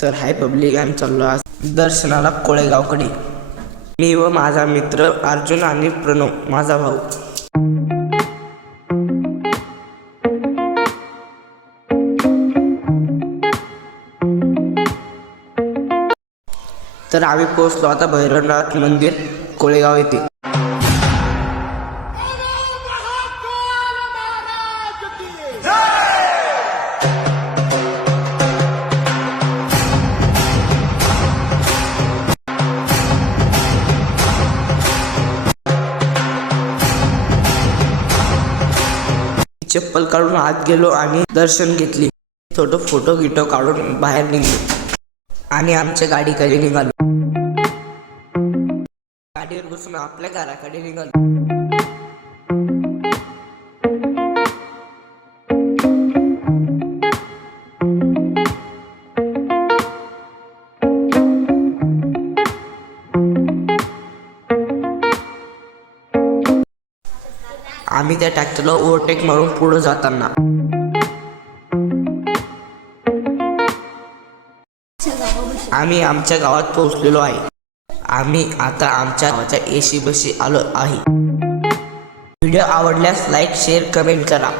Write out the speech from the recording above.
तर हाय पब्लिक, आम्ही चाललो आज दर्शनाला कोळेगावकडे. मी व माझा मित्र अर्जुन आणि प्रणव माझा भाऊ. तर आम्ही पोहोचलो आता भैरवनाथ मंदिर कोळेगाव येथे. चप्पल काढून आत गेलो आणि दर्शन घेतले. थोडं फोटो काढून बाहेर निघलो आणि आमच्या गाडीकडे निघालो. गाडीवर बसून आपल्या घराकडे निघालो. आम्ही त्या ट्रॅक्टरला ओव्हरटेक मारून पुढे जाताना आम्ही आमच्या गावात पोहोचलेलो आहे. आम्ही आता आमच्या गावाच्या एसी बशी आलो आहे. व्हिडिओ आवडल्यास लाईक, शेअर, कमेंट करा.